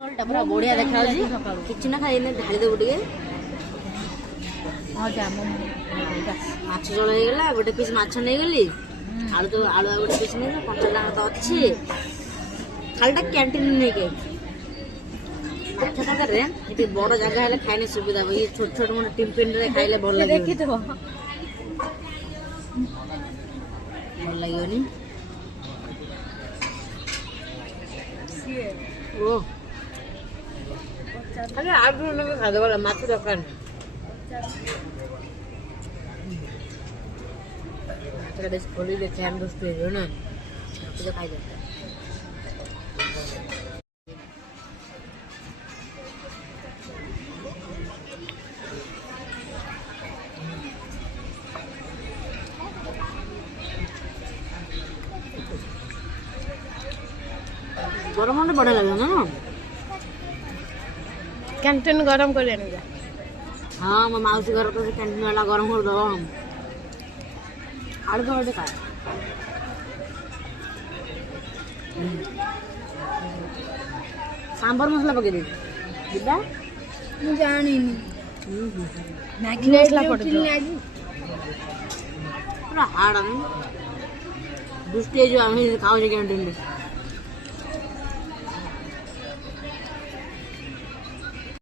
पूरा बढ़िया देखा किसी ना खाई ढाली देव टे माछ झोल हो गोटे पीस माछ नहीं गली आलू तो आलू गोटे पीस नहीं 5 टका तो अच्छी खालटा कैंटीन नहीं के बड़ जगह खाई सुविधा ये छोट छोट मोटे टिफिन रे खाइले भल लगे भल लगे ओ खाली आलू लगे खा दे माछ दरकार खोली देखे हम दोस्त ना तो खाई दे गरम होने बढ़िया लगे ना कैंटीन गरम कर हाँ मो मौसी घर तो कैंटीन वाला गरम कर दो आलू तो बड़े खाए सांबर मसला पके दे दिबा मु जानी मैगी मसला पड़ दो पूरा हार्ड है दुष्टे जो हम खाओ कैंटीन में